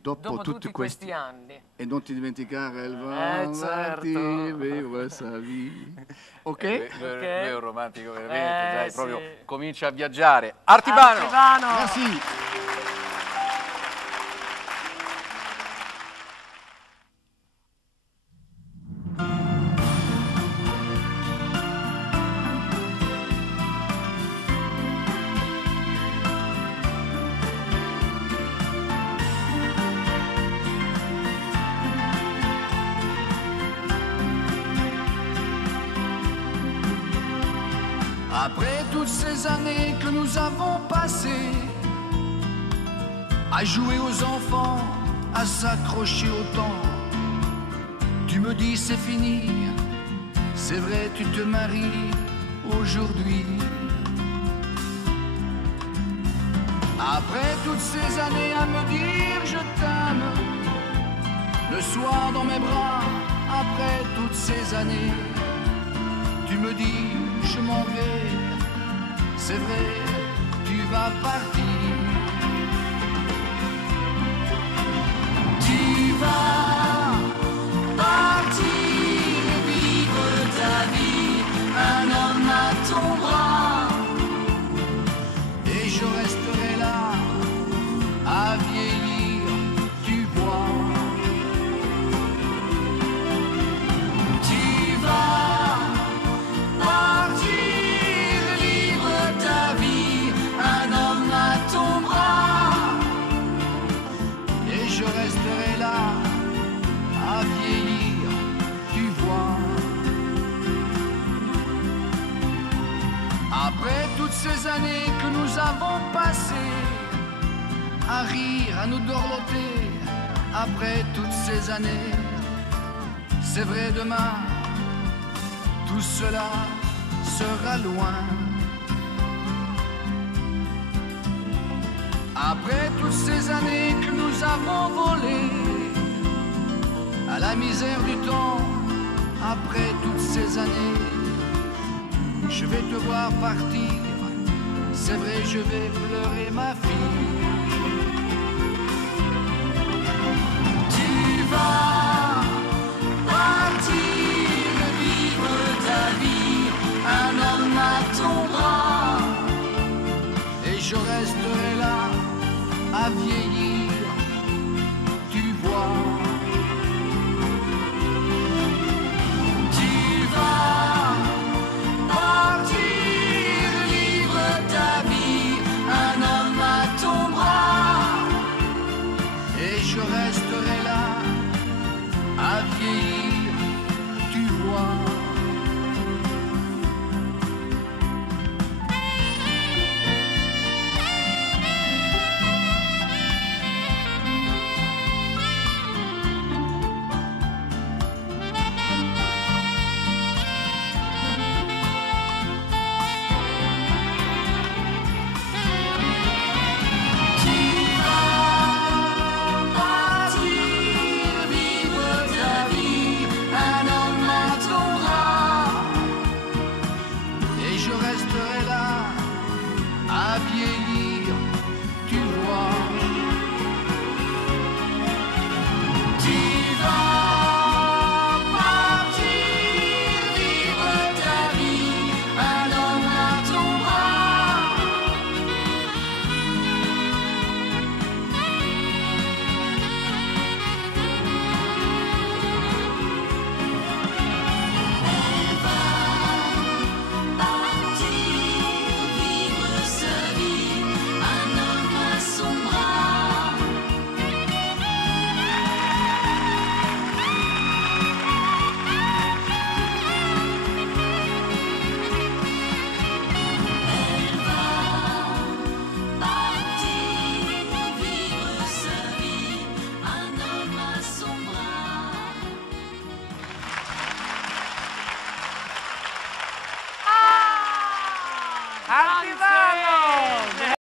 dopo tutti questi anni. E non ti dimenticare il avanti, viva sa vita. Ok? Lui è un romantico veramente, dai, sì. proprio comincia a viaggiare. Artibano! Merci. Après toutes ces années que nous avons passées à jouer aux enfants, à s'accrocher au temps, tu me dis c'est fini, c'est vrai tu te maries aujourd'hui. Après toutes ces années à me dire je t'aime, le soir dans mes bras, après toutes ces années, tu me dis je m'en vais, c'est vrai, tu vas partir. Tu vas partir, vivre ta vie, un homme à ton bras, et je resterai là à vieillir, tu vois. Tu vas partir, vivre ta vie, un homme à ton bras, et je resterai là à vieillir, tu vois. Après toutes ces années que nous avons passées à rire, à nous dorloter, après toutes ces années, c'est vrai demain, tout cela sera loin. Après toutes ces années que nous avons volé à la misère du temps, après toutes ces années, je vais te voir partir, c'est vrai je vais pleurer ma fille. Tu vas partir, vivre ta vie, un homme à ton bras, et je resterai là à vieillir, tu vois. Tu vas partir, vivre ta vie, un homme à ton bras, et je resterai là à vieillir, tu vois.